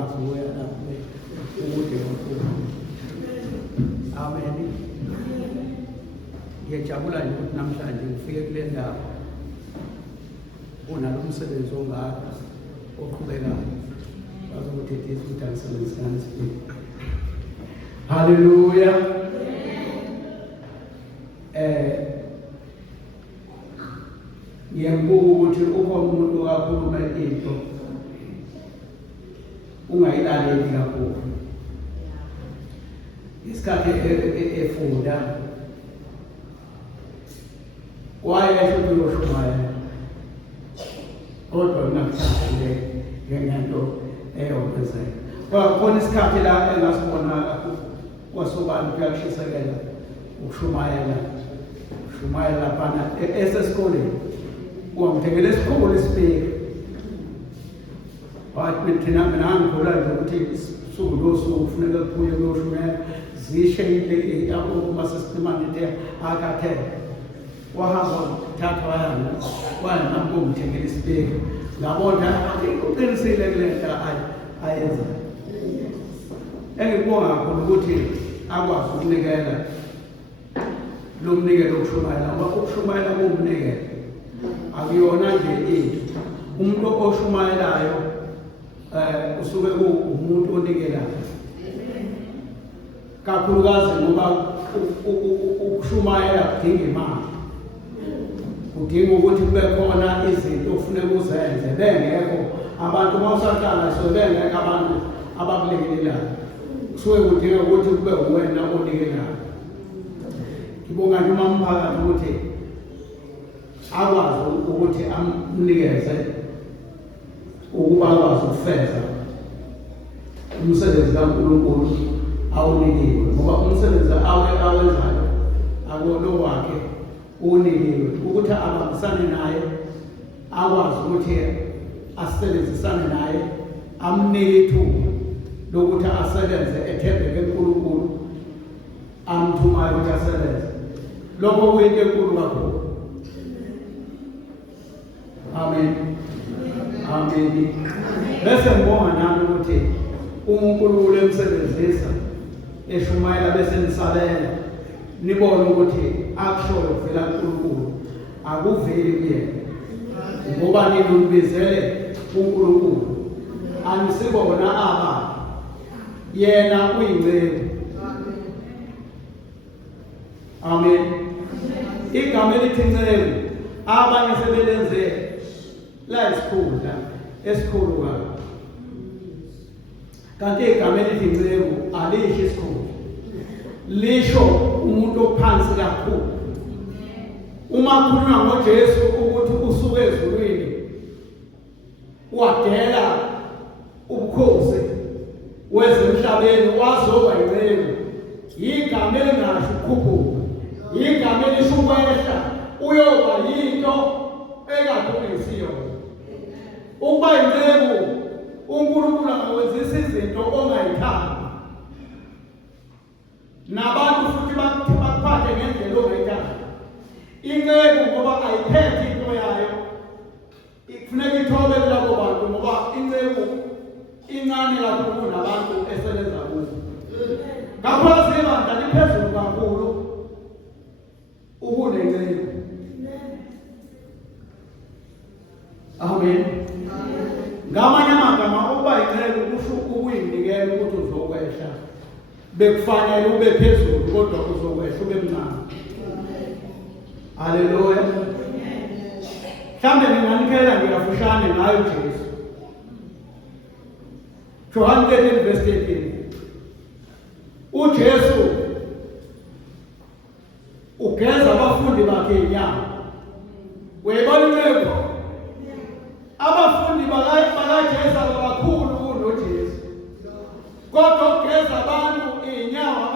ukwazi wena ukude kakhulu. Amen. Ngiyajabula nje ukuthi namhlanje ngifike kule ndawo unalo umsebenzi ongaka oqhubekayo bazokuthi ethi ukuthi angisebenzisana isipili. Hallelujah. Ngiyambuka ukuthi ukhona umuntu kakhuluma into ungayilaleli kakhulu. Isikhathi efunda wayesho uyoshumayela kodwa ngakuthathile ngento eyokwenzeka. Kwakhona isikhathi la engasibona kwasobani kuyashisekela ukushumayela laphana esesikoleni wangithengela esikhulu isipeki wathi thina mina ngikhola nje ukuthi suku losuku kufuneka kuphuye kuyoshumayela zishe into amasesitimane into akathela wahamba thatha wayana ngomthengela isipeki ngabona uqinisile kule nto ayenza. Engikubonga kakhulu ukuthi akwazi ukunikela lo mnikelo wokushumayela ngoba ukushumayela kuwumnikelo akuyona nje into. Umuntu oshumayelayo usuke umuntu onikelayo kakhulukazi ngoba ukushumayela kudinga imali, kudinga ukuthi kube khona izinto ofuneka uzenze bengekho abantu mawusaqala so bengekho abantu abakulekelelayo kusuke kudinga ukuthi kube wena onikelayo. Ngibonga nje umphakathi ukuthi akwazi ukuthi amnikeze ukuba akwazi ukufeza umsebenzi kaNkulunkulu awunikiwe ngoba umsebenzi awenzayo akulo wakhe unikiwe ukuthi abambisane naye akwazi ukuthi asebenzisane naye amnike ithuba lokuthi asebenze ethembeke kuNkulunkulu amthumayo ukuthi asebenze. Lokho kuyinto enkulu kakhulu. Amen. Amen. Bese ngibonga nami ukuthi uNkulunkulu emsebenzisa eshumayela bese nisabela nibone ukuthi akushoyo kuvela kuNkulunkulu akuveli kuyena ngoba nilubizele uNkulunkulu anisibona aba yena uyingcebo. Amen. Igama elithi ncebo abanye sebelenze la esikhulu kabi. Kanti igama elithi ncebo alisho esikhulu, lisho umuntu ophansi kakhulu. Uma kukhulunywa ngoJesu ukuthi usuke ezulwini wadela ubukhosi wezemhlabeni wazoba yingcebo, igama elingasho ukukhuphuka, igama elisho ukwehla uyoba yinto engakungesiyona. Ukuba yingcebo uNkulunkulu angawenzisa izinto ongayithandi nabantu futhi bakuphathe ngendlela ongayithandi. Incebo ngoba ayiphethe into yayo kufuneka ithobe kulabo bantu ngoba incebo incane kakhulu nabantu esebenza kubo. Ngaphansi ibandla liphezulu kakhulu ukunencebo. Amen. Ngamanye amagama ukuba incebo kusho ukuyinikela ukuthi uzokwehla bekufanele ube phezulu kodwa uzokwehla ube mncane. Hallelujah. Mhlambe nginganikela ngiyafushane ngayo uJesu. John 13 verse 13. uJesu ugeza abafundi bakhe inyama. Wayebona incebo abafundi bakaJesu abakhulu kunoJesu. Kodwa ugeza abantu inyama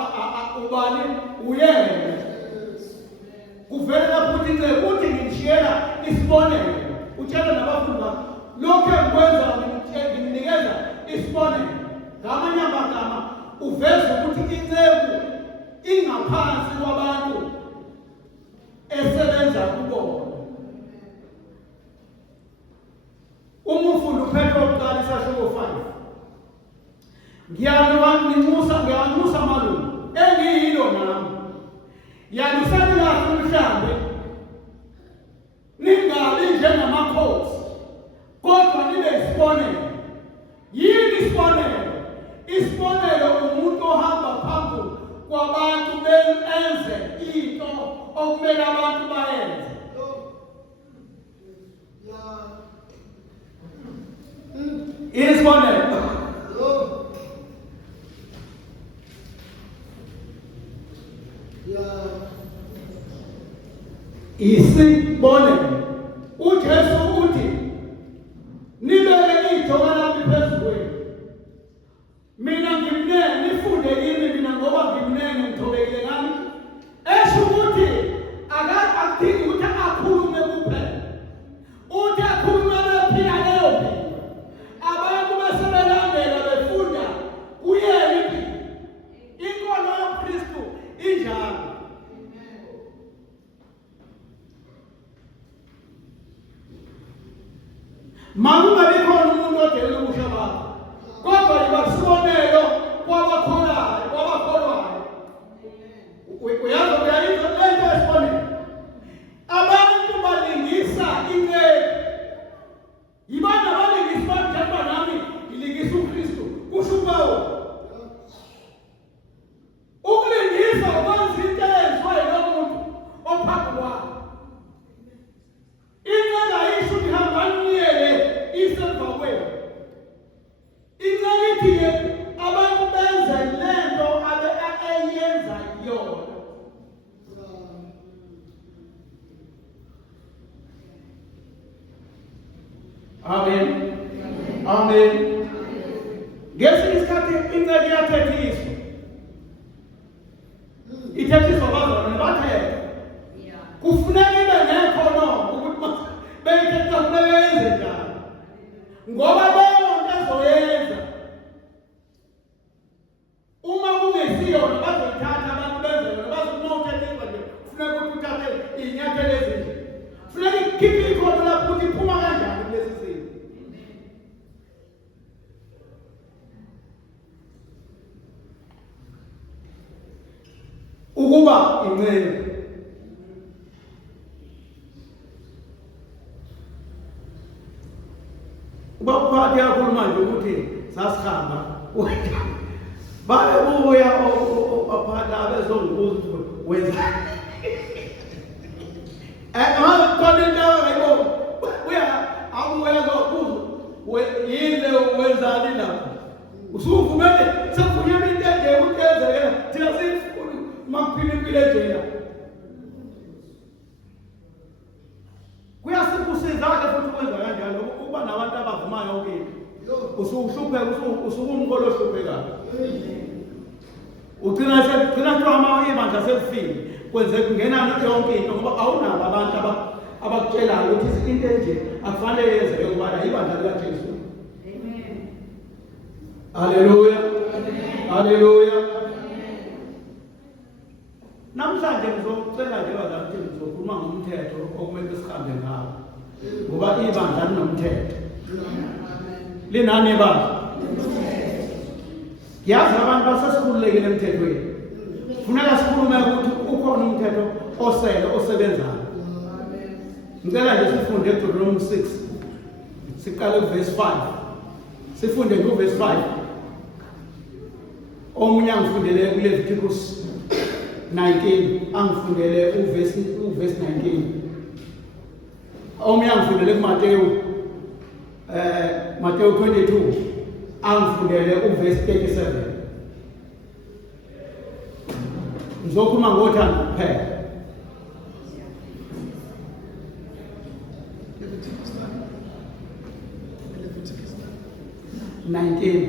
ubani uyena. Kuvela futhi incebo uthi ngishiyela isibonelo. Utshela nabafundi bakhe lokho engikwenza ngimnikeza isibonelo. Ngamanye amagama uveza ukuthi incebo ingaphansi kwabantu esebenza kubona. Uma ufunda uPetro 1:5 ngiyanusa malume engiyilo nami yalusani kahle umhlambi ningabi njengamakhosi kodwa nibe isibonelo. Yini isibonelo? Isibonelo umuntu ohamba phambili kwabantu benze into okumele abantu bayenze. Isibonelo. Isibonelo. uJesu uthi nibeke ijoka lami phezu kwenu. Mina ngimnene nifunde kimi mina ngoba ngimnene ngithobekile ngami. Esho ukuthi akadingi ukuthi akhulume kuphela. Uthi akhulume bephila leyo mpilo. Abantu basebelandela befunda kuyena impilo. Inkolo yoKristu injalo. Makungabi khona umuntu odelela ubusha bakho. Kodwa ibasibonelo kwabakholwayo. Uyayizwa lento esibonelo. Abantu balingisa incebo. Yibona balingisa bathemba nami ilingisa uKristu. Kusho bawo. Ukulingisa ukwenza into eyenziwe nomuntu ophambi kwakho. Incela yisho ukuthi hambani niyele isemva kwenu. Incela ithi abantu benze lento abeyenza yona. Amen. Amen. Ngesinye isikhathi incela iyathethiswa. Ithethiswa bazalwane bathetha. Kufuneka ibe nekhono ukuthi beyithetha kumele yenze njani. Ngoba leyo nto ezoyenza uma kungesiyona bazoyithatha abantu benze yona bazokunothethiswa nje. Kufuneka ukuthi uthathe iy'nyathelo ezinje. Kufuneka ikhiphe ikhono lapho ukuthi iphuma kanjani kulesi simo. Ukuba incenye. Ubaphathi yakhuluma nje ukuthi sasihamba bayebuya abaphathi abezongibuza wenza khona into engayibona abuya kakhulu yile wenzani lapho usuvumele sekuvunyelwe into enje ukuthi yenzekela thina siyifuni makuphila impilo enjena. Kuyasikusiza-ke futhi ukwenza kanjalo ukuba nabantu abavumayo yonke into. Usuhlupheka usungumkholo ohluphekayo. Ugcina kuthiwa ibandla selifile kwenzeka kungena yonke into ngoba awunabo abantu abakutshelayo ukuthi into enje akufanele yenzeke ukubana ibandla likaJesu. Amen. Haleluya. Haleluya. Namhlanje ngizokucela nje bazalwane ukuthi ngizokhuluma ngomthetho okumele sihambe ngawo. Ngoba ibandla linomthetho. Linani ibandla? Yazi abantu basesikhululekile emthethweni. Kufuneka sikhulume ukuthi ukhona umthetho osebenzayo. Ngicela nje sifunde eDuteronomy 6. Siqale kuverse 5. Sifunde kuverse 5. Omunye angifundele kuLeviticus 19 angifundele uverse 19. Omunye angifundele Matthew 22 angifundele uverse 37. Ngizokhuluma ngothando kuphela. Leviticus 19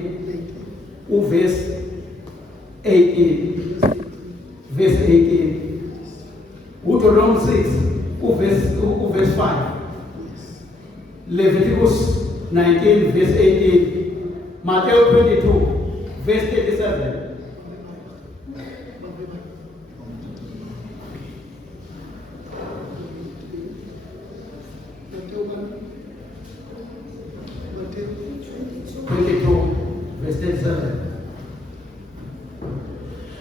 uverse 18. Verse 18. Deuteronomy 6 uverse 5. Leviticus 19 verse 18. Matthew 22 verse 37. Matthew 22 verse 37.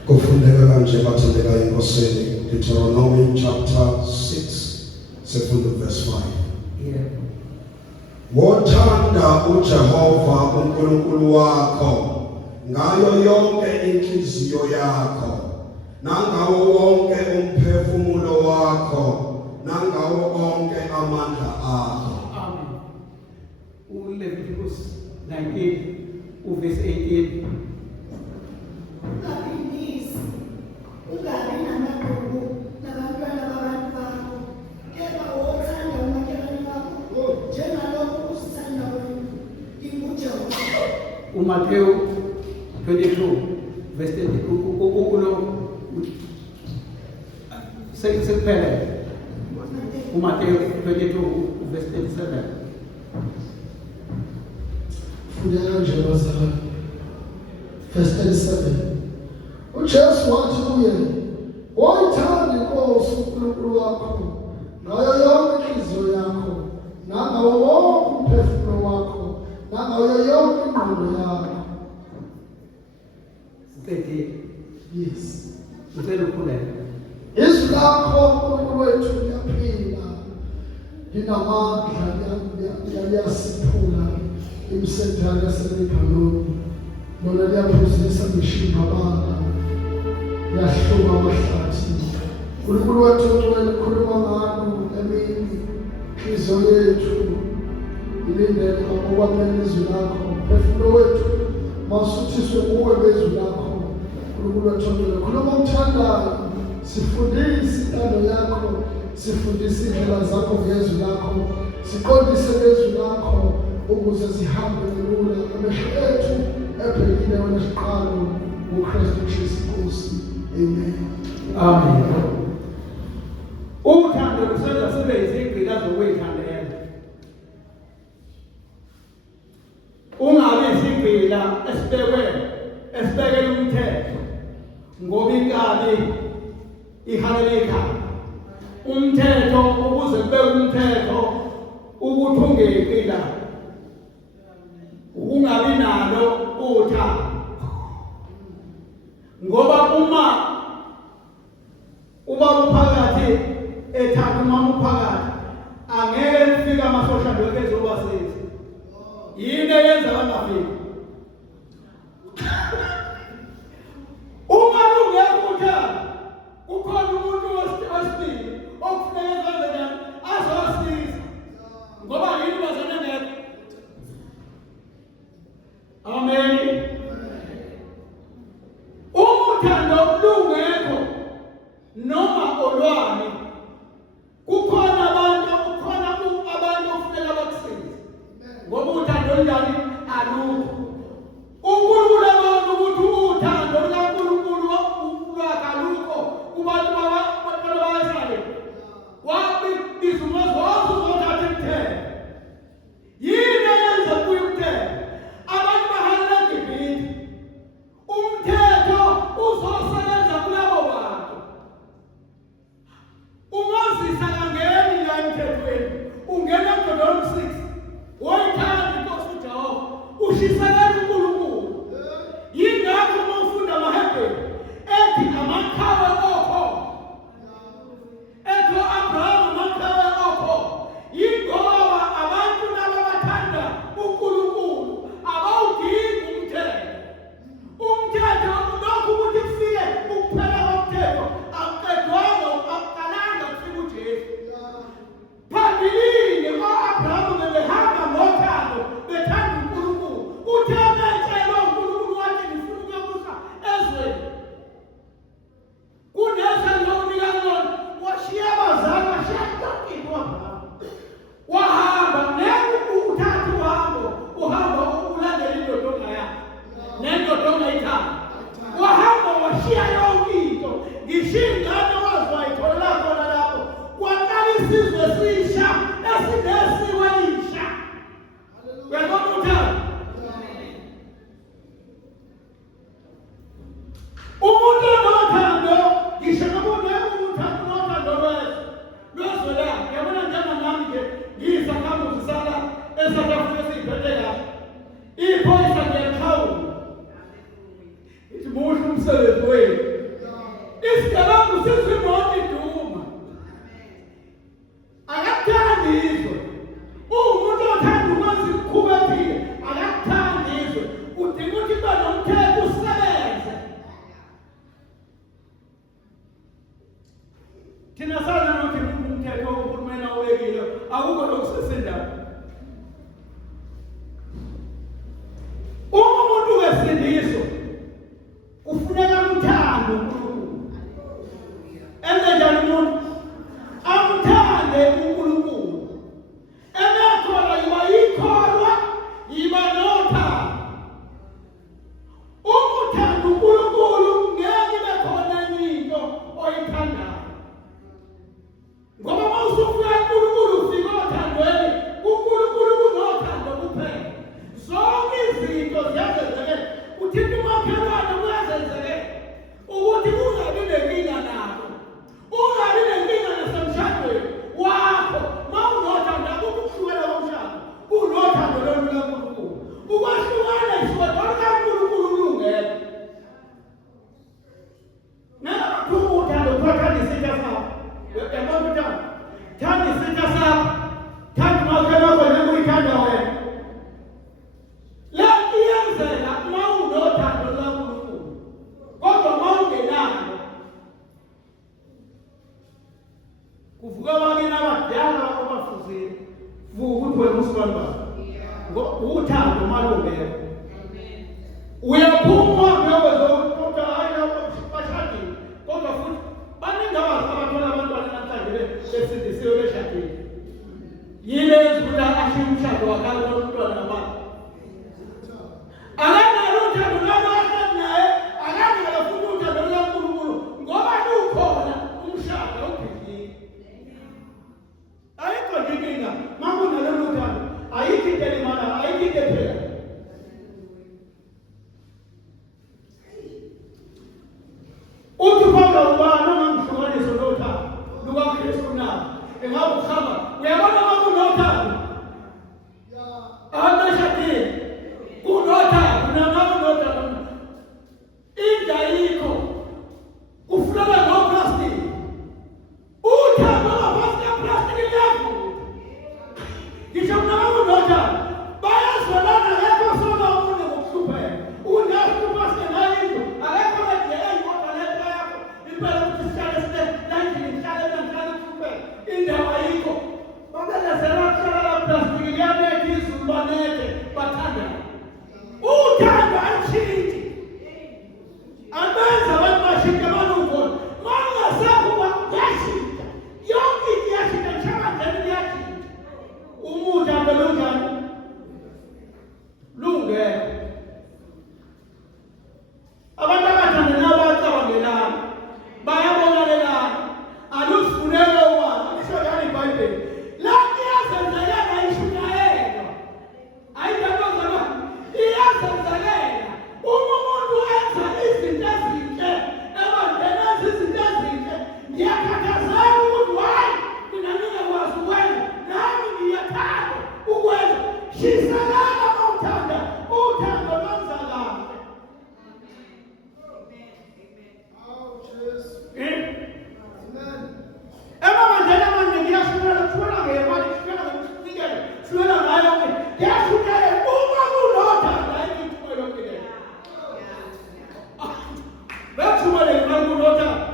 Kufundeka kanje bathandeka enkosini, Deuteronomy chapter 6, second verse 5. Yeah. Wothanda uJehova uNkulunkulu wakho ngayo yonke inhliziyo yakho, nangawo wonke umphefumulo wakho, nangawo onke amandla akho. Amen. Leviticus 19, verse 18. Matthew 22, verse 37. Matthew 22, verse 37. Verse 37. uJesu wathi kuye, "Woyithanda inkosi uNkulunkulu wakho ngayo yonke inhliziyo yakho, nangawo wonke umphefumulo wakho, nangayo yonke ingqondo yakho." 38. Yes. Ngicela ukhuleke. Izwi lakho uNkulunkulu wethu liyaphila, linamandla, liyasiphula imisentana yaseLebanoni, lona liyaphuzisa imishini abala, liyahluma amahlathi. uNkulunkulu wethu ungcwele ukhuluma ngalo emini, inhliziyo yethu ilindele ngokwamela izwi lakho. Umphefumulo wethu masuthiswe kuwe bezwi lakho. uNkulunkulu wethu ungcwele khuluma okuthandayo, sifundise intando yakho, sifundise indlela zakho ngezwi lakho, siqondise ngezwi lakho ukuze sihambe lula. Amehlo ethu ebhekile wena siqalo uKristu Jesu Nkosi. Amen. Amen. Uthando lusenza sibe izigqila zokuyithandela. Ungabi izigqila esibekela umthetho ngoba inkabi ihaleleka. Umthetho ukuze kube umthetho ukuthi ungeyigqila. Ungabi nalo uthando. Ngoba uma uphakathi ethanda uma uphakathi angeke kufike amasosha lokho ezobasiza. Yini eyenza bangafiki? Uma ungekho uthando, ukhona umuntu wesibili okufuneka enze azosiza. Ngoba yini bazana ngeke? Amen. Uthando lungekho noma olwani, kukhona abantu okufuneka bakusize. Ngoba uthando njani alukho. uNkulunkulu abantu ukuthi uthando lukaNkulunkulu lwakhe alukho kubantu bakwaShayeli. Wabiza umazwazi uzothatha imthetho. Yini eyenza kuyo umthetho? Abantu bahalela eGibhithe. Umthetho uzosebenza kulabo bantu. Umazisa kangeni la emthethweni. Ungena eDuteronomy 6. Woyithanda inkosi uJehova, ushisekela uNkulunkulu. Yingakho uma ufunda amaHebheru ethi amakhawe okho, ethi Abraham amakhawe okho. Yingoba abantu laba bathanda uNkulunkulu abawudingi umthetho. Umthetho lokhu ukuthi kufike ukuphela komthetho akuqedwanga, akuqalanga kufika uJesu. Phambilini o-Abraham bebehamba ngothando bethanda uNkulunkulu. uthando malungelo. Uyaphuma uyakuzokutha hayi bashadile. Kodwa futhi baningi abathola abantwana namhlanje besindisiwe beshadile. Yile ukuthi ashiye umshado wakhe nomntwana nabani. Akanalo uthando lwabashadile naye, akanalo futhi uthando lukaNkulunkulu ngoba lukhona umshado awuphilile. Ayikho inkinga makunalolu uthando, ayikho into elimala, ayikho into ephela. Uthi Paulo ubani ongamhlukanisa nothando lukaKristu na? Engabe ukuhamba uyabona makunothando abashadile kunothando namakunothando inja yikho kufuneka ngoplastic uthando ngaphansi kweplastic liyavuka ngisho namakunothando bayazwelana ngekho sona umuntu ngokuhlupheka unahluphaske nayinto akekho kodwa lento yakho impela ukuthi sihlale silandile sihlale kuhlupheka indawo ayikho babelezela kuhlala plastic liyanetha izulu banethe bathandane uthando alishintshi amenza abantu bashintshe balukhona mangasekho kuyashintsha yonke into iyashintsha njengamandleni kuyashintsha umuthando lunjani lungekho abantu abathandana abacabangelana bayabonelelana alusifunele ukwazi alisho njalo iBhayibheli lapho iyazenzekela ishunyayelwa ayidalozana iyazenzekela uma umuntu enza izinto ezinhle ebantwini enza izinto ezinhle ngiyakhathazeka ukuthi hayi mina ngingakwazi ukwenza nami ngiyathanda ukwenza shisekela mawuthanda uthando lwenza kahle. Emabandleni amaningi iyashukela kushukela ngemali kushukela ngokusinikela kushukela ngayo ke iyashukela uma kunothando ayikho ithuba lokunikela bekushukele imali kunothando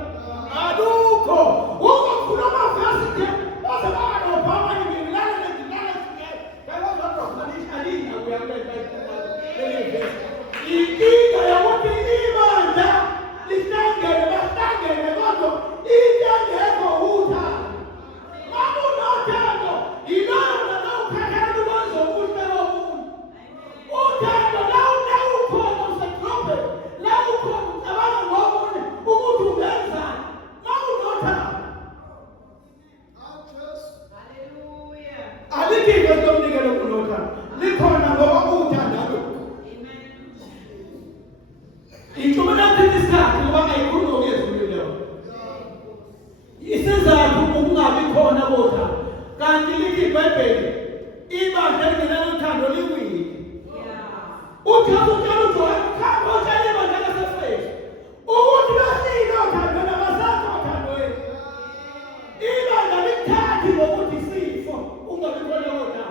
alukho uzofuna amavesi nje ozebaka nobhama ngilala ngilala singela kayozodokalisha alinya kuyakwenza lelivesi inkinga yokuthi ibandla lihlangene bahlangene kodwa into engekho uthando makunothando ilona lawuphekhela ukwenza okuhle komuntu uthando lawukhona usedrobheni lawukhona ucabanga ngomunye ukuthi ungenzani makunothando alikho into lomnikelo kunothando likhona ngoba uthando inchubo nathi isikhathi ngoba ayikhuluki ezululeyo isizathu ukungabi khona kothando kanti lithi iBhayibheli ibandla elingenaluthando liwile uthando ujalujoya khamba utshela ibandla lasefeshi ukuthi basile othando nabasakho othandweni ibandla lithathi ngokuthi sifo ungabi khona kothando.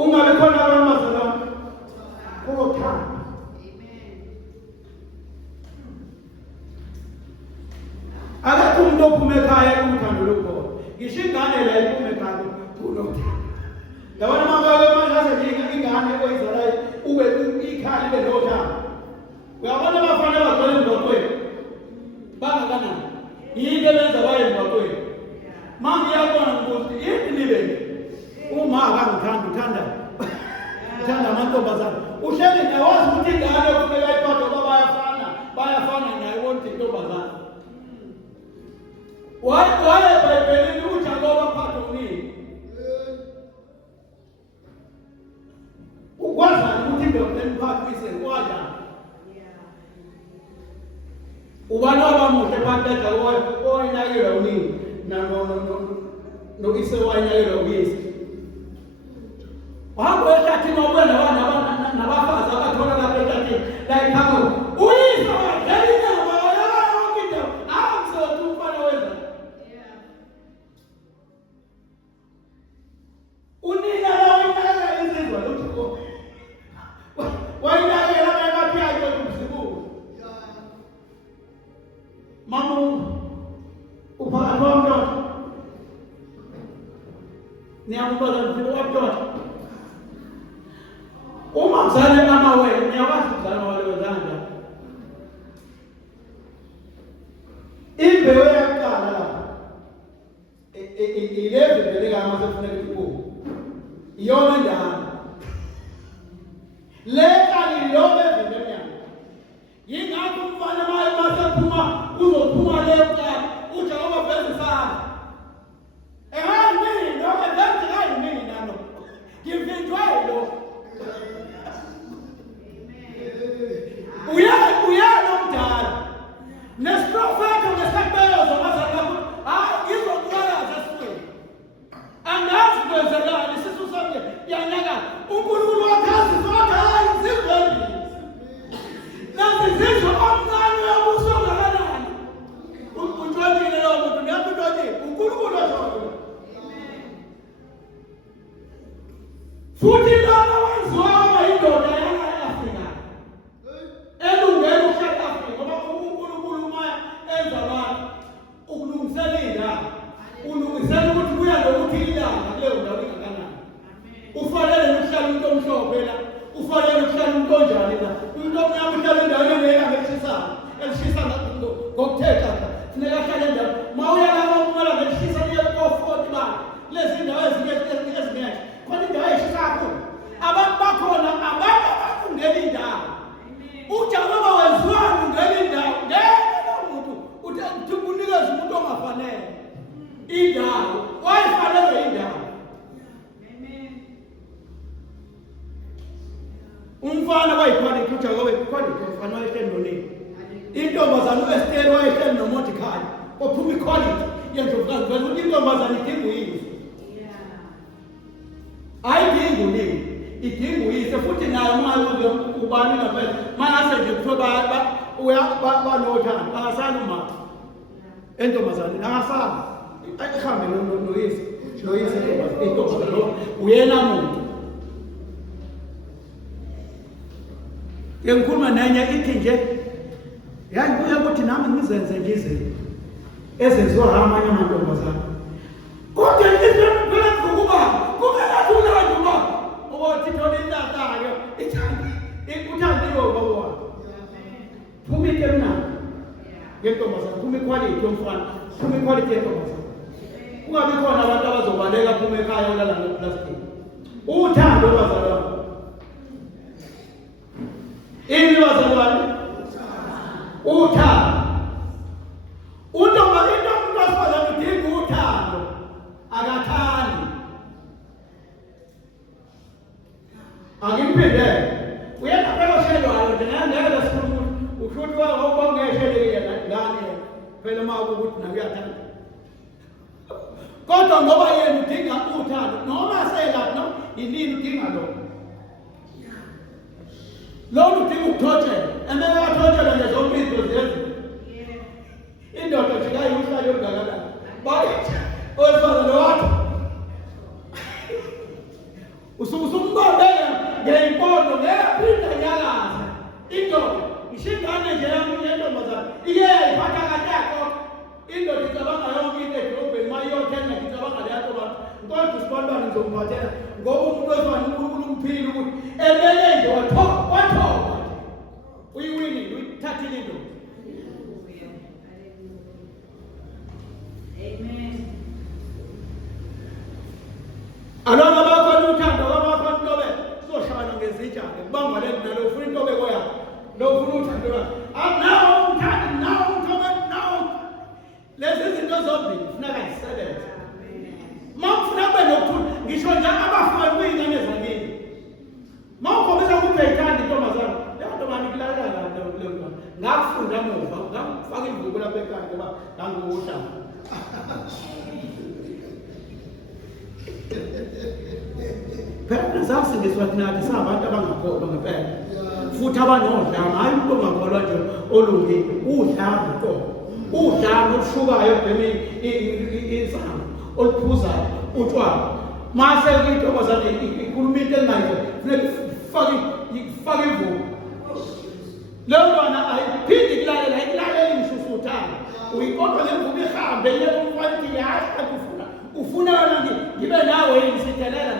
Ungabi khona kwamazalwane kothando. Akekho umuntu ophuma ekhaya uthando lukhona. Ngisho ingane la iphuma ekhaya kunothando. Yabona manje aze ingane oyizalayo ube ikhaya libe nothando. Uyabona abafana abagcwele emgwaqweni bangakanani yinto ebenza baye emgwaqweni manje iyabona ukuthi yini libe uma akangithanda uthanda amantombazane uhleli nawazi ukuthi ingane kufuneka iphathe ngoba bayafana naye wonke intombazane waye eBhayibhelini uthi ngoba phathe unini ukwazana ukuthi indoda emphathise kwaja ubani abamuhle phansi oyinakela unini no ise wayinakela uyise wahamba ehlathini wabona nabafazi abathola lapha ehlathini la ekhaya uyise wadlela inyama yonke into akuzothi umfana wenza unina la wayinakela insizwa lokuthi wayinakela abathi yakhe umzibuko mamu uphakathi Niyambuza ngithi waphola. Uma mzali mama wena niyakwazi ukuzala wale wezandla. Imbewu yaqala la. Ileve beleka amasefuneka ibuku. Iyona ndana. Lekali lobe vimenya. Yingakho umfana maye masephuma uzophuma lekali uJehova veze sana. Ehani lo ebenzayo mini nalo. Ngivinjwe lo. Uyalo mdala. Nesprofeto nesakubelo zomazala izokuqala zasifweni. Angazi kwenzekani isisu sami yanyaka uNkulunkulu wakhazi zonke hayi ziveli. Nazi zisho omncane yabuso ngakanani. Untshwantile lo muntu ngiyaphindoni uNkulunkulu wazona. Futhi lona wanziwa indoda yaka-Afrika. Elungela ukushada Afrika ngoba uNkulunkulu maya enza abantu ukulungisela indawo. Ulungisela ukuthi kuya ngokuthi ilanga kuleyo ndawo ingakanani. Ufanele ukuhlala umuntu omhlophe la, ufanele ukuhlala umuntu onjani la. Umuntu omnyama uhlala endaweni enelanga elishisa ngokuthetha. Funeka ahlale endawo. Mawuya lapha kumele ngelishisa liye ko-40 bani. Lezi ndawo ezingenhla. Khona indawo eshisa kakhulu. Abantu bakhona abantu abafundela indawo. uJehova wenziwani ngale indawo ngeke umuntu uthi kunikeza umuntu ongafanele indawo wayifanele indawo. Amen. Umfana wayikhona uJehova wayikhona umfana wayehleli intombazana uEsther wayehleli noMordecai ophuma iquality yendlovukazi ukuthi intombazana idinga uyise. Ayidingi uningi idinga uyise futhi nayo uma ubani ngavela mangase nje kuthiwa banothando bangasali uma entombazaneni angasali ehambe noyise intombazana lo uyena muntu. Ngikhuluma nenye ithi nje yayibuye ukuthi nami ngizenze nje izinto ezenziwa amanye amantombazana. Kodwa ngizobona ukuba kungathula nje ukuthi thona intatayo uthandiwe ubaba wakhe. Phuma into emnandi yentombazana, phuma iquality yomfana, phuma iquality yentombazana. Kungabi khona abantu abazobaleka phuma ekhaya olala ngeplastic. Uthando bazalwane. Ini bazalwane. Uthando. Into umuntu asifazane udinga uthando. Akathandi. Angiphinde uyena phela shelwayo ngeke sikhuluma ushuthi wawubongeshele yena ngane phela maku ukuthi nakuyathanda. Kodwa ngoba yena udinga uthando noma selapha no yini udinga lo udinga ukuthothela emele wathothela nje zonke izinto zezi indoda njika yuhlale ongakanani bayithi owesifazane wathi usumbambela ngeyimpondo ngeyaphinda nyakaza indoda ishingane nje yentombazana iphatha kahle yakho indoda icabanga yonke into edrobheni uma iyothenga icabanga leyato bantu kodwa usibantwana ngizomphathela ngoba umuntu wesifazane uNkulunkulu umphile ukuthi emele nje wathoba uyiwinile uyithathile indoda. Amen. Alona bakhona uthando abakhona intobe sizoshayana ngezijana kubangwa lento ufuna intobe yakho lo ufuna uthando lwakho nawo umthandi nawo intobe nawo lezi zinto zombili funeka zisebenze. Mawufuna kube nokuthula ngisho nje abafana kuyingane zamini mawukhombisa ukuthi uyayithanda intombazana leyo ntombazana ikulala leyo ngakufunda muva ngafaka imvubu lapha ekhaya ngoba nganguhlanga. Phela sasingiswa thina sabantu abangakholwa ngempela futhi abanodlame hayi umuntu ongakholwa nje olungile udlame udlame olushukayo ebhemeni insango oluphuzayo utshwala mase intombazana ikhuluma into engayizo funeka ifake imvubu leyo ntwana ayiphindi ikulalela ngisusuthana uyikodwa le mvubu ihambe yena umfana ithi hayi ufuna yona ngibe nawe ngisithelela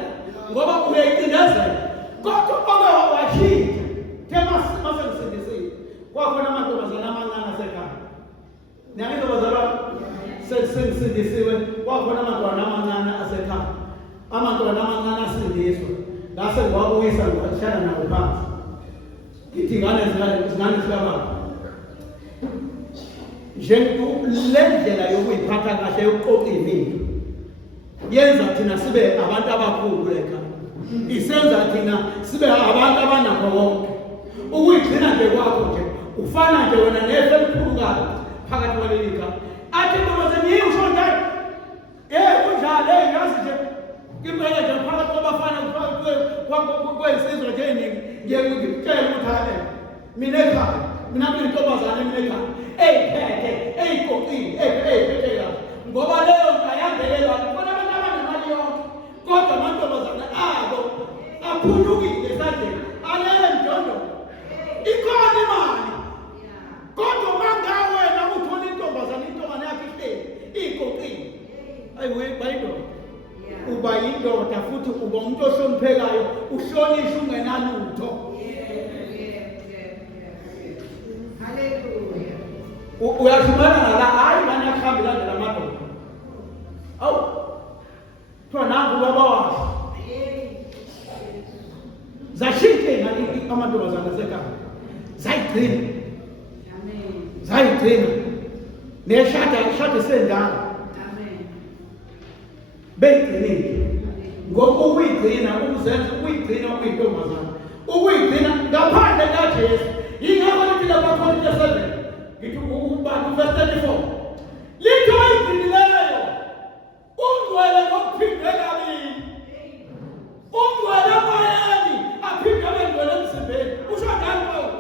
ngoba uyayicindezela kodwa uma washintsha tema masengisindisile kwakhona amantombazana amancane asekhaya niyangizwa bazalwane sengisindisiwe kwakhona abantwana amancane asekhaya abantwana amancane asindiswa lase ngwabuyisa ngishana nawo phansi ngithi ingane zikababa lendlela yokuyiphatha kahle yokuqoqa izinto yenza thina sibe abantu abakhulu ekhaya isenza thina sibe abantu abanakho konke ukuyigcina nje kwakho nje ufana nje wena nefe elikhulukazi phakathi kwaleli khaya athi ngoba sengisho nje kunjalo yazi nje ngibeke nje phakathi kwabafana kwesizwe nje ngiyakutshela ukuthi mina ekhaya mina ngiyintombazane mina ekhaya eyiphethe eyiqoqile eyiphethe kahle ngoba leyo ngayambelelwa khona abantu abanemali yonke kodwa amantombazane abo aphunyukile esandleni alele ndondo ikhona imali kodwa mangawe wena uthola intombazane yakhe ihleli iqoqile ayiwe bayindoda uba yindoda futhi uba umuntu ohloniphekayo uhlonishwa ungenalutho uyashumana nala hayi bani akuhambe landela amadoda awu kuthiwa nangu babawazi zashintshe amantombazane asekhaya zayigcina neshada sendala beyigcinile ngoba ukuyigcina ukuzenza ukuyigcina ukuyintombazane ukuyigcina ngaphandle kaJesu yingakho lithi lapha Korinte 7 ngithi ubantu verse 34 lithi oyigcinileyo ungcwele ngokuphindwe kabili ungcwele emoyeni aphinde abe ngcwele emzimbeni usho njani Paul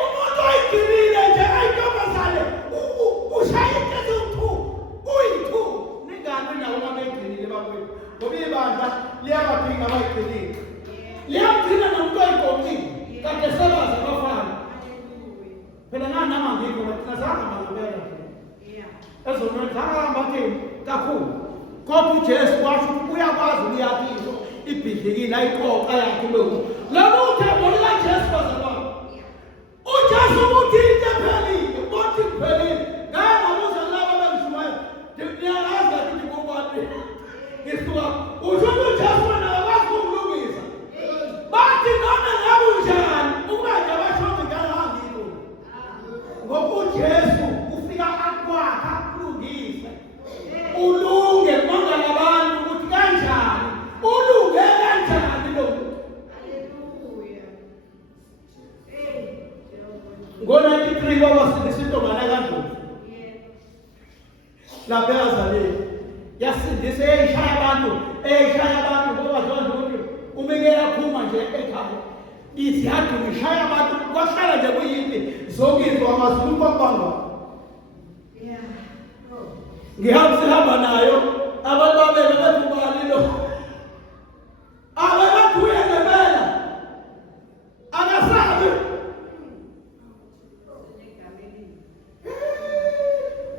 umuntu oyigcinile nje ayintombazane ushaya into uyi-2 ningani nawo abeyigcinile bakwethu ngoba ibandla liyabadinga abayigcinile liyamgcina nomuntu oyiqoqile kade sebazi abafana phela nama ngikho thina sahamba ngempela ezonweni sahamba kakhulu kodwa uJesu washo ukuthi uyakwazi ukuyakisho ibhidlikile ayiqoqa yakhe lokhu labo uthembo likaJesu bazalwane uJesu uthi into ephelile uthi kuphelile ngeke ngabuza laba bengishumayela niyalazi ukuthi kubani ngisuka usho ukuthi uJesu wena akwazi ukulungisa bathi noma ngabe unjani ukade abashonga ngalangiko ngoba uJesu ufika akwakha akulungise ulunge mangala abantu ukuthi kanjani ulunge kanjani lo haleluya ngo-93 kwawasindisa intombazane kaNdlovu lapha eYazaleni yasindisa eyishaya abantu ngoba zonke ukuthi umeke yaphuma nje ekhaya ithi yadu ngishaya abantu kwahlala nje kuyinto zokinto amazulu kwabanga ngihamba nayo abantu babele bathi ubani lo abakathuye ngempela akasabi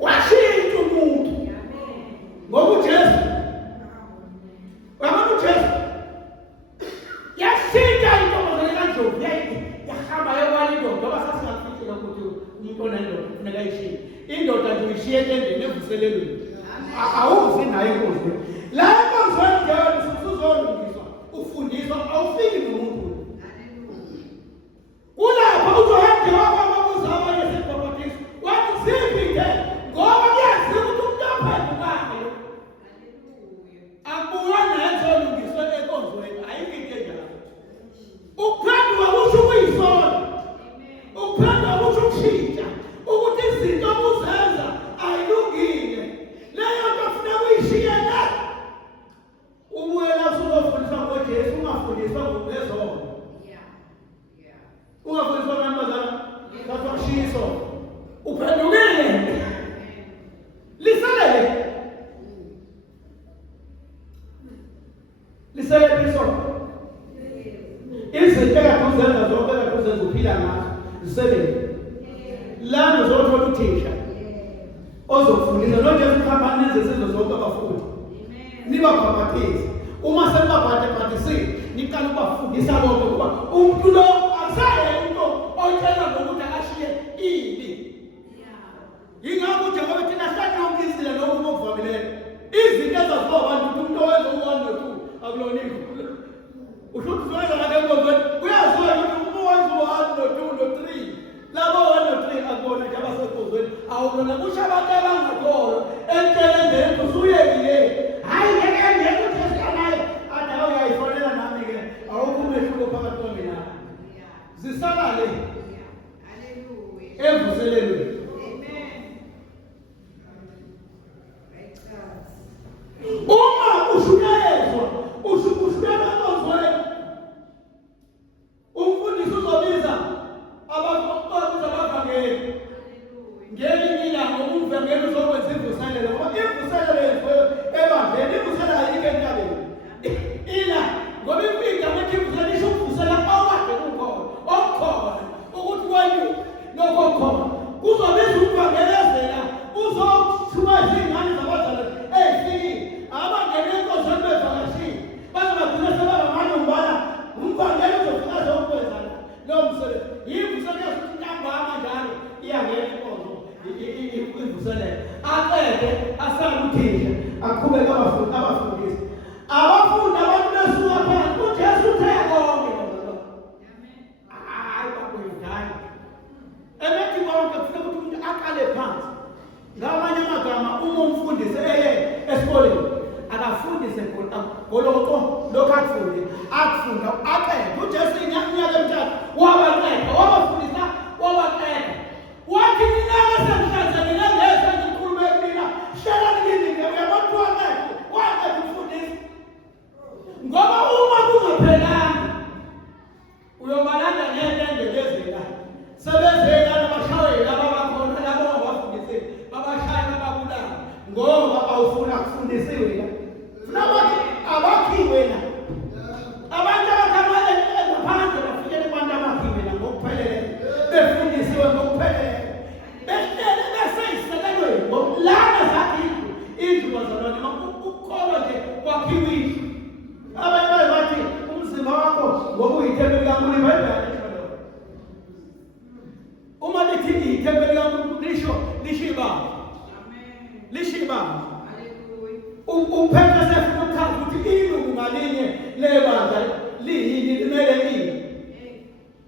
washintsha umuntu ngoba uJesu yashintsha intombazane kaNdlovu yahamba yokwalindoda ngoba sasingafihlile ukuthi umuntu onendoda kufuneka ayishiye indoda nje uyishiye endlini evuselelweni awuzi nayo inkosi la enkonzweni nje usuzolungiswa ufundiswa awufiki nomuntu kulapha uzohamba wababuza abanye sebaphathisa wathi ziphi ngoba kuyaziwa ukuthi umuntu aphendukile abuya nezolungiswa enkonzweni ayikho into enjalo ukuphendula kusho ukuyisola ukuphendula kusho ukushintsha ukuthi izinto obuzenza ayilungile leyo nto funeka uyishiye la ubuyela usuzofundiswa ngoJesu ungafundiswa ngokwezono ungafundiswa ngambazana lapha kushiso uphendukile lisele pisona izinto ekade uzenza uphila ngazo zisebenze lana uzothola uthisha ozofundisa nonje ukuhamba nenze sizwe zonke abafundi nibabhabhatise. Uma senibabhabhatisile niqala ukubafundisa konke ukuba umuntu lo asaye into oyitshela ngokuthi akashiye ini. Yingakho uJehova thina siyakulonkisile lokhu okuvamileyo. Izinto ezaziwa abantu umuntu owenza u-1 no-2 akulona ingoma. Usho ukuthi uzoyenza ngake engozweni uyaziwa ukuthi uma wenza u-1 no-2 no-3 labo 1 no-3 akubona nje abasengozweni awulona kusho abantu abangakholwa entshele usuyekile. Hayi ngeke ngeke uthi naye athi awuyayifonela nami-ke awukho umehluko phakathi kwami nawe. Zisalale evuselelweni. Uma ushunayezwa ushunayezwa ngozweni umfundisi uzobiza abavangeli ngelinye ilanga umvangeli uzokwenza ivuselelo ngoba ivuselelo yenziwe ebandleni. Ivuselelo ayikho entabeni ila ngoba igama ethi ivuselelo isho ukuvusela okade kukhona okukhona ukuthi kwanyuka lokho khona kuzobiza umvangelezela uzothumaza iy'ngane zabazali ey'fikile abangene enkozweni bevakashile bazobagcina sebabamane umbala umvangeli uzofika zokwenzana lowo msebenzi. Yivuselelo yokuthi ntambama njalo iyangena inkonzo ivuselelo aqede asale uthisha aqhubeke abafundisi abafundi abantu besuka phansi uJesu uthe konke. Hayi bakwendani ebethi konke kufuneka ukuthi umuntu aqale phansi. Ngamanye amagama uma umfundisi esikoleni akafundise ngoloko lokhu akufunda aqede. uJesu iminyaka emithathu wabaqeda wabafundisa wabaqeda wathi mina ngasemhlanzekile ngeze ngikhulume kumina shela kimi uyabona waqeda umfundisi ngoba uma kungaphelanga uyobalanda ngendengezela sebezela nabashayeli ababakhona labo abafundisi babashayeli ababulala ngoba awufuna kufundisiwe la funa bathi abakhiwe la abantu abakhamele ngaphandle bafikele kubantu abakhiwe la ngokuphelele befundisiwe ngokuphelele behlele beseyisekelweni ngokulana zakhe indlu bazalwane ukukholwa nje kwakhiwe indlu. Abanye bathi umzimba wakho ngokuyithempeli likaNkulunkulu iBhayibheli uma lithi ithempeli likaNkulunkulu lisho ibanga. Lisho ibanga. Uphetha sefuna ukuchaza ukuthi ilungu ngalinye lebandla liyini limele ini.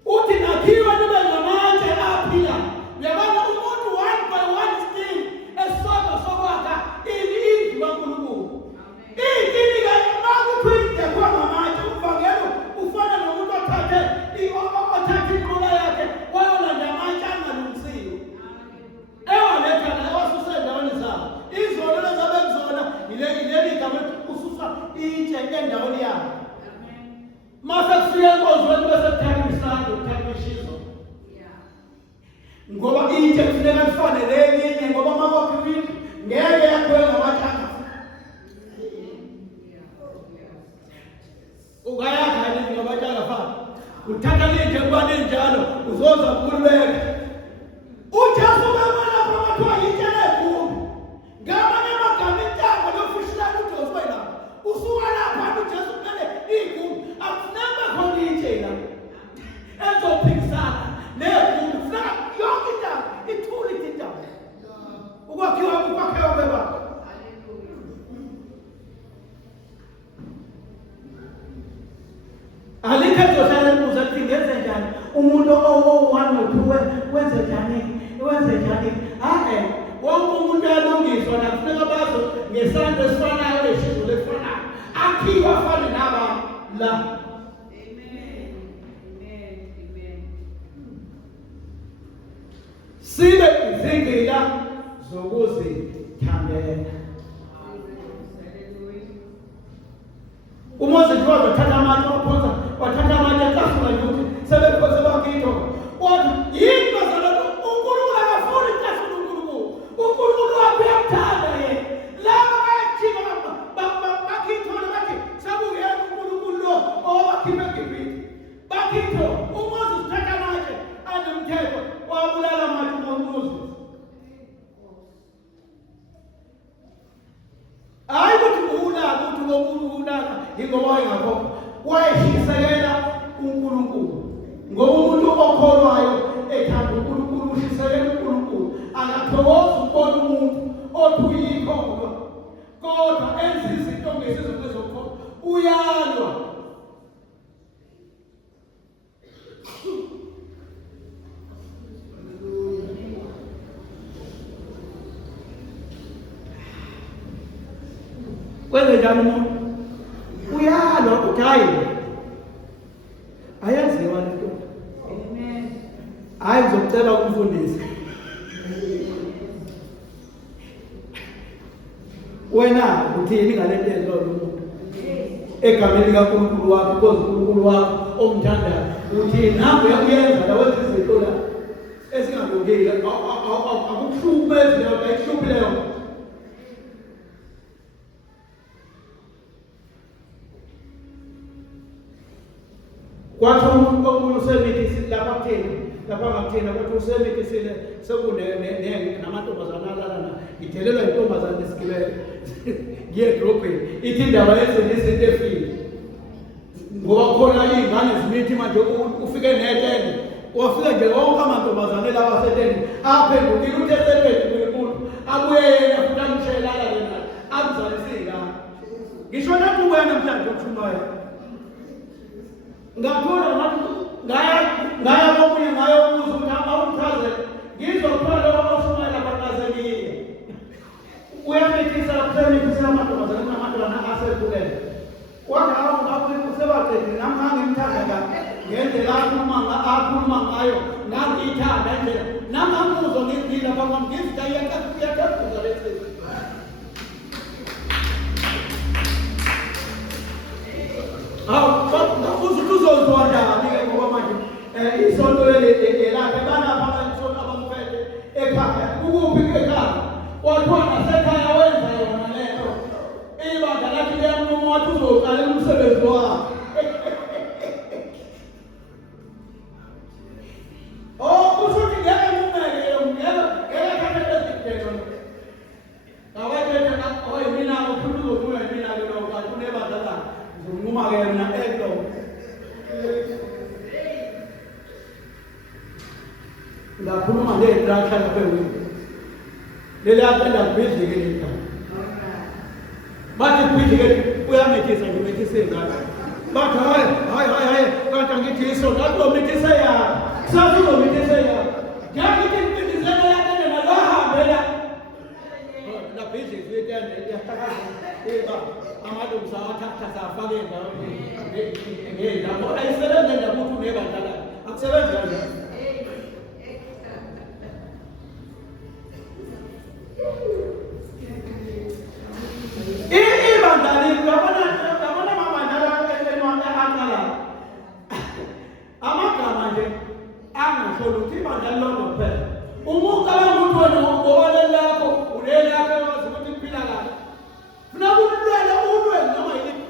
Uthi nakhiwa libe ngamatshe aphila. Uyabona umuntu one by one still esodwa sokwakha indlu kaNkulunkulu. Iy'nkinga makuthiwa yakhiwa ngamatshe umvangelo ufana nomuntu othathe inqola yakhe wayolanda amatshe angalungisiwe ewaletha la ewasusa endaweni zabo. Izolo lezabe kuzona ileli gama ususa itshe endaweni yabo. Mase kufika enkozweni bese kuthatha isando kuthatha ishizo ngoba itshe kufuneka lifane lelinye ngoba makwakhiwa indlu ngeke yakhiwe ngamatshe ungayakha nini ngabatshana fana uthatha linje kuba linjalo uzoza kululeka. uJesu ubabona kwabathiwa yitshe lekhulu ngamanye amagama intambo lofushilana uJesu lapha usuka lapha uJesu kumele ikhulu akufuneka khona itshe la ezophikisana nekhulu funeka yonke intambo ithule intambo ukwakhiwa kwebaba. Alikho ezohlala libuza lithi ngenze njani umuntu o-1 no-2 wenze njani wonke umuntu uyalungiswa nakufuneka bazo ngesando esifanayo neshizo lesifanayo akhiwe afane naba la. Sibe izingila zokuzithandela. Umoze nje wathatha amatshe waphonza wathatha amatshe acasula nje ukuthi sebephose bakitho wathi yini bazalwane uNkulunkulu akafuni icasula uNkulunkulu wakho uyakuthanda yena laba bayajika bakitho bathi sekuyena uNkulunkulu lo owabakhipha eGibhithe bakitho. uMoses uthatha amatshe anomthetho wabulala amatshe uMoses. Hayi ukuthi ulaka ngokunaka ingoba wayengakho wayeshisekela uNkulunkulu ngoba umuntu okholwayo ethanda uNkulunkulu ushisekela uNkulunkulu akathokoza ukubona umuntu othuyikholwa kodwa enza izinto ngesizathu sokukholwa uyalwa. Kwenze njani umuntu? Uyalwa ukuthi hayi ayaziwa le nto. Amen. Hayi ngizocela ukumfundisa. Wena uthini ngale nto eyenziwa lo muntu? Egameni likaNkulunkulu wakho, because uNkulunkulu wakho omthandayo uthini? Nambe uyenza la wenza izinto la ezingalungile akukuhlupezi leyo nto, ayikuhluphi leyo nto. Kwathi umuntu usemithisi lapha kuthina kwathi usemithisi namantombazana alalana ngithelelwa intombazana esigibele ngiye edrobheni ithi indaba yenze izinto efile ngoba khona iy'ngane zimithi manje ufike netende wafika nje wonke amantombazane lawa asetende aphendukile uthi esephendukile umuntu abuye yena futhi amshayelala yena amzalise iy'ngane. Ngisho nathi ubuya namhlanje ukushumayo ngathola ngaya komunye ngayobuza ukuthi awuchaze ngizothola abashumayela bakazenile uyamithisa kusemithisa amantombazane kunamantwana asekhulele wanawo usebaqedile nami ngangimthanda ngendlela akhuluma ngayo ngangiyithanda indlela nami ngamuzwa ngizila kwami ngizita iyakhabuza lesi. Uzozwa njani-ke ngoba manje isonto lakhe banapha isonto abamfete ekhaya ukuphi ekhaya wathiwa nasekhaya wenza yona lento ibandla lakhe liyamnuma wathi uzoqalela umsebenzi wakhe. Kusho ukuthi ngeke ngumeke ngeke khathe ezidelo awathetha oyimina uphuma uzothula yimina-ke lo kanti unebandla lakhe ngizonquma-ke yona ento. Ngakhuluma ngedraka lapha eWindow. Lelapha bhidlike leta. Bathi bhidlike uyamethisa ngimethise ngalo. Bathi hayi kanti angithi isonto atomethisa ya. Sathi uzomethisa ya. Ngiyathi ngibhidizela lapha nalo hambela. La bhidlike yetende yatakaza. Eba amadumbu sawathatha safake endaweni ngey'ndawo ayisebenze ndabuthi unebandla akusebenzi kanjani. Ibandla ngabona amabandla aqala amagama nje angasho lutho ibandla lilodwa kuphela. Umuqala umuntu wena ngobale lakho unelakho wazi ukuthi kuphila kahle funeka ulwe noma yini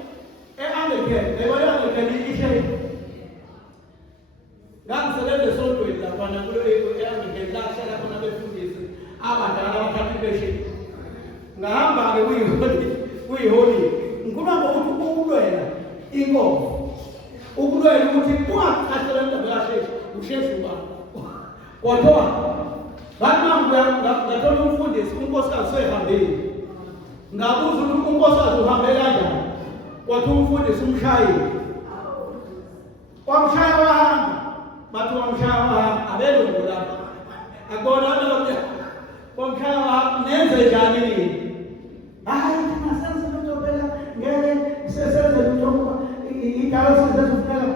e-Anglican ebayanglikani ishe ngangisebenza esontweni laphana kulo e-Anglican lahlala khona befundisi abadala abathatha ibeshini ngahamba-ke kuyiholi ngikhuluma ngokuthi ukulwela inkomo ukulwela ukuthi ungacasela indaba yasheshi usheshi ubani kwathiwa ngathola umfundisi unkosikazi sehambile ngabuza ukuthi unkosikazi uhambe kanjani kwathiwa umfundisi umshayeli wamshaya wahamba bathi wamshaya wahamba abelungu lapha akubona wamshaya wahamba nenze njani nini hayi thina senze lutho phela ngeke sesenze lutho ngoba idala sizezufuneka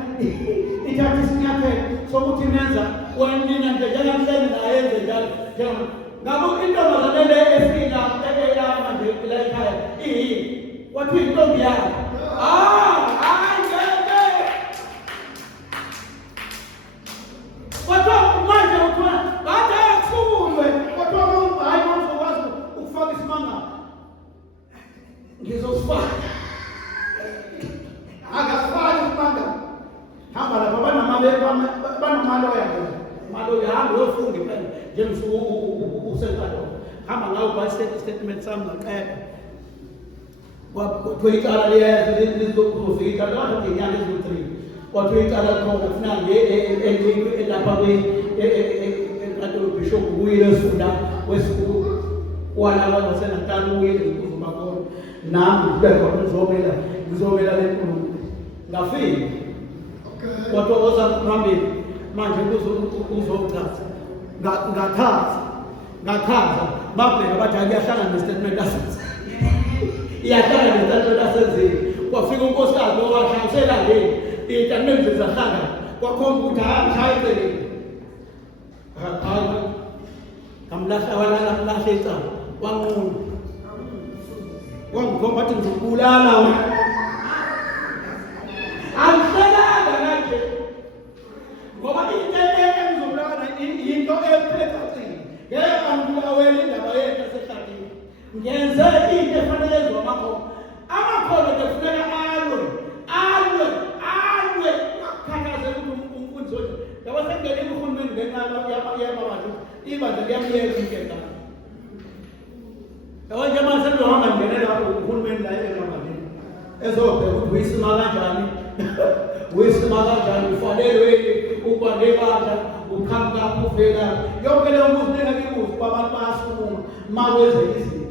ithatha isinyathelo sokuthi nenza wenina nje njengamhleni nayenze njalo ngabo intombazane le efika manje la ekhaya wathi intombi yakhe hayi ngeke kwathiwa manje uthola ngathi akusukulwe kwathiwa hayi mangizokwazi ukufaka isimangalo ngizosifaka akasifaki isimangalo hamba lapha banamaloya maloya hamba uyofunga impela njengosuke usenkantolo hamba ngayo ubhale statement sami ngaqeda kwathoyicala lizokuzofika lapha ngenyanga eziwu-3 kwathoyicala khona funa lapha enkantolo bishop kuyile sifunda wesikhulu walaba basenatali uyile kuzoba khona nami kube khona ngizomela le nkulumo ngafika kwathokoza phambili manje kuzochaza ngachaza babheka bathi akuyahlangana nestatement asenze iyahlangana nestatement asenzile kwafika unkosikazi owashayisela ngeni iy'tatimende zahlangana kwakhomba ukuthi shayisele kamlahla icala wanquna wangikhomba athi ngizokubulala angihlelanga kanje ngoba into engizobulala yinto ephethacile ngeke angibulawele indaba yethu asehlathini ngenze into efanele eziwa amakhono kufuneka alwe akhathazela ukuthi umfundisi othi yabo sengene uhulumeni ngenxa yababantu ibandla liyamyeka inkinga yabo nje manje sengizohamba ngingenela uhulumeni la emabaleni ezobheka ukuthi uyisima kanjani ufanelwe ukuba nebandla ukhamka uvela yonke leyo mbuzo engeke ibuze kuba abantu bayasukuma uma kwenzeka izinto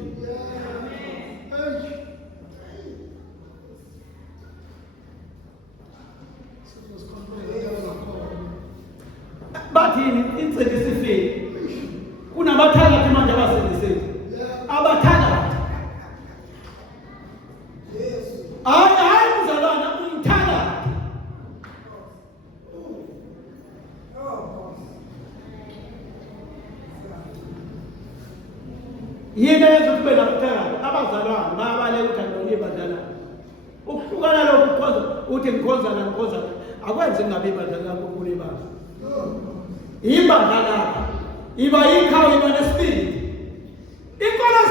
bathini insebe isifile kunabathakathi manje abasebenziseni abathakathi hayi mzalwana umthakathi yini eyenza ukuthi benabathakathi abazalwana bayabaleka ukuthi andoni badlala ukuhlukana lokhu kukhonza uthi ngikhonzana akwenzi ngabe badlala lakho kulibala ibandla lakho iba yikhawu iba nesibindi inkolo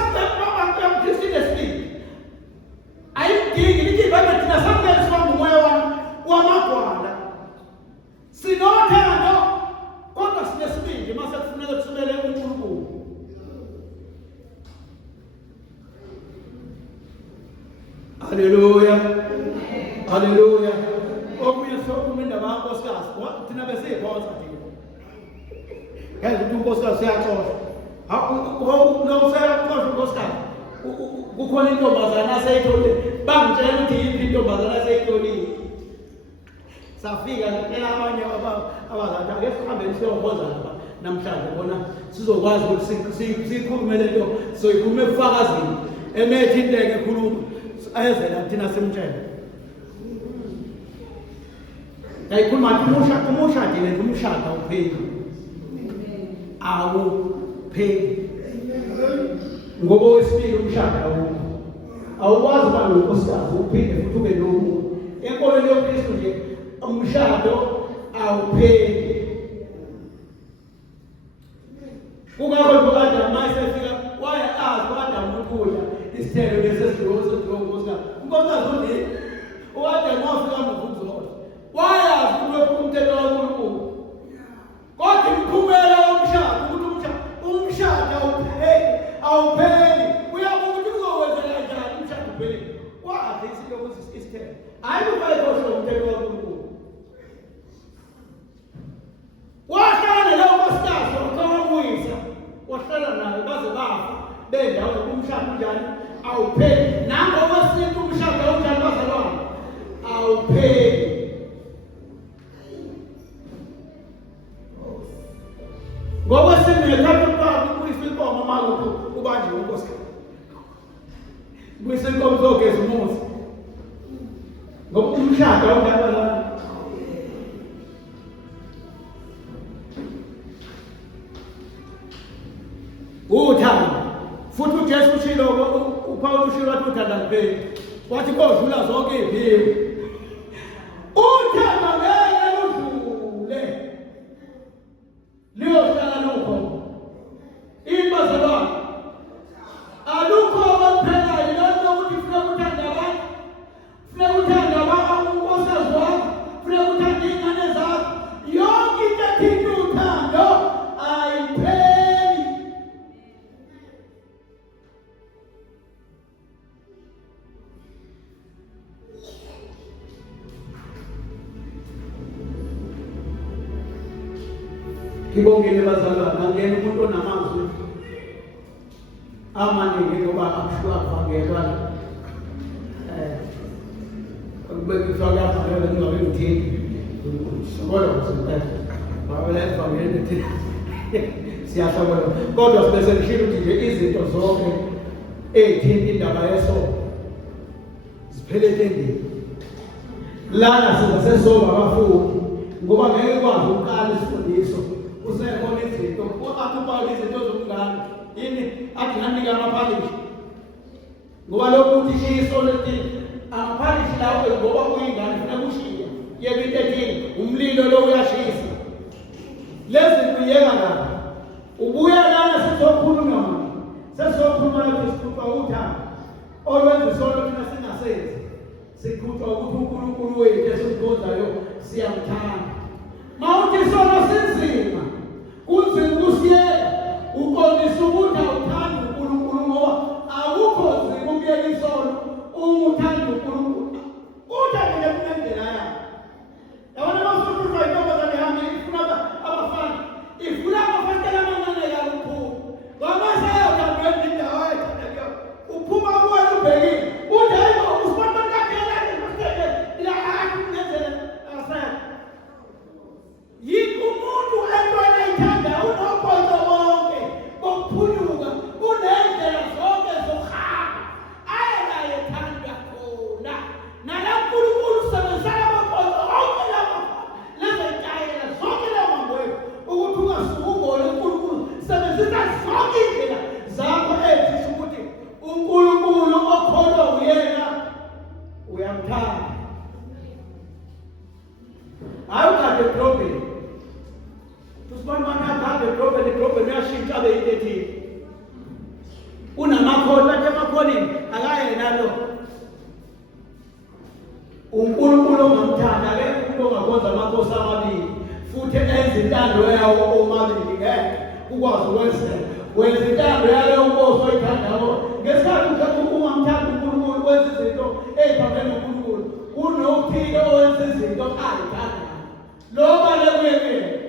yamkristu inesibindi ayidingi lithi ibandla thina samukele sibamba umoya wamagwala sinothando kodwa sinesibindi mase kufuneka kusukele uNkulunkulu haleluya omunye sokhuluma indaba kankosikazi thina besiyikhoza thina yazi ukuthi unkosikazi uyaxoshwa usayaqoshwa unkosikazi kukhona intombazana aseyitholile bangitshela ukuthi yiphi intombazana aseyitholile safika abanye abazathi ake sihambeni siyokhoza lapha namhlanje bona sizokwazi ukuthi siyikhulume le nto sizoyikhuluma ebufakazini emethi inteke ekhuluma ayezela thina simtshele ayikhuluma umushadile umshado awupheli ngoba wesibili umshado awukwazi uba nonkosikazi uphinde futhi ube nomunye enkolweni yoKristu nje umshado awupheli kungakho uAdamu mayesefika waya azi uAdamu ukudla isithelo lesi esidlongozi unkosikazi uthi uAdamu wafika ngokuzodwa wayazi ukuthi umthetho kaNkulunkulu kodwa imiphumela yomshado ukuthi umshado awupheli uyabuka ukuthi uzokwenzeka njani umshado upheli wazi isinto ukuthi isithelo hayi ukayikhohlwa umthetho kaNkulunkulu wahlala leyo nkosikazi wakamuyisa wahlala nayo baze bafa bendawo umshado njani awupheli nangowesintu umshado awunjani bazalwane awupheli ngoba sinethatha ubaba ukuyisa inkomo malokhu ubanje unkosikazi kuyisa inkomo zogeza umuzi ngoba umshado awungabalana uthando futhi uJesu ushilo uPaul ushilo wathi uthanda kuphela wathi kodlula zonke izimpi uthando ngeke ludlule liyohlala lukho imbazalwane alukho okuphelayo lonke ukuthi funeka uthanda abantu funeka uthanda unkosikazi wakho funeka uthanda iy'ngane zakho yonke into ethinta uthando ayipheli Ngibongile bazalwane, angena umuntu onamazwi amaningi ngoba akushuka kuvangelwa bekufaka yafanele ngoba ngithini sokola kusimpela bawela evangeli ethi siyasokola kodwa sibese ngishilo ukuthi nje izinto zonke ezithinta indaba yesono ziphele endlini lana sizasesoba abafundi ngoba ngeke kwazi ukuqala isifundiso usekhona izinto uqapha izinto zomngane yini athi nganika amaphalishi ngoba lokhu uthi isolo ethi amaphalishi lawo ngoba kuyingane funeka ushiye yeke into ethile umlilo lo uyashisa lezi kuyeka la ubuya lana sizokhuluma manje sesizokhuluma lapho sikhuluma uthando olwenza isolo thina singasenzi sikhuluma ukuthi uNkulunkulu wethu esimkhonzayo siyamthanda mawuthi isolo sinzima kunzima ukusiyeka uqondisa ukuthi awuthandi uNkulunkulu ngoba awukho nzima ukuyeka isono umuthanda uNkulunkulu uthanda ngendlela yakhe yabona mawusukhuluma intombazane yami ifuna abafana ifuna abafana amancane kakhulu ngoba sayawuthanda indawo ayithandeka uphuma kuwe ubhekile uthi hayi usibona kaphela ila akungenzela asaya yini umuntu entwana ayithanda unophondo bonke bokuphunyuka unendlela zonke zokuhamba ayelaye thanda khona nalankulunkulu sebenzela amaphondo onke lama lezitayela zonke lama ngwethu ukuthi ungasukungole uNkulunkulu sebenzisa zonke indlela zakho ezisho ukuthi uNkulunkulu okholwa uyena uyamthanda awukade problem tusibona bakade problem uyashintsha abe into ethile unamakhono bathi emakhoneni akayena lo uNkulunkulu ongamthanda akekho umuntu ongakhonza amakhosi amabili futhi enze intando yawo omabili ngeke ukwazi ukwenzela wenza intando yaleyo nkosi oyithandayo ngesikhathi ungamthanda uNkulunkulu wenza izinto eziphamene noNkulunkulu kunothile owenza izinto ayithanda lo balekeke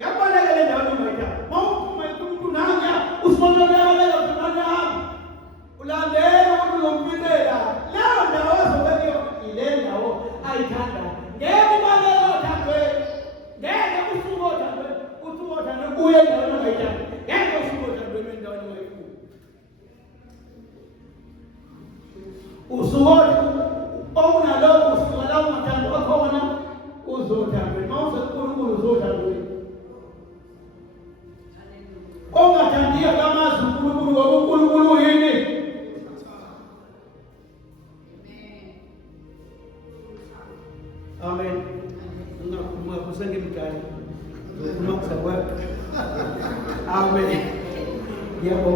yabalekele ndawo mayithanda mawuphuma umuntu nanga usibona uyabaleka khona hamba ulandela umuntu lomphilela leyo ndawo ezobekwa ile ndawo ayithanda ngeke ubaleke othandwe ngeke usuke othandwe usuke othandwe kuye endaweni ongayithanda ngeke usuke othandwe endaweni ongayifuni usuke okunalokho usuke la ungathanda wakhona uzothandwe mawuse uNkulunkulu uzothandwe ongathandiya kamazi uNkulunkulu ngoba uNkulunkulu yini amen ungakhuluma kusengimdala ukhuluma kusakwa amen yebo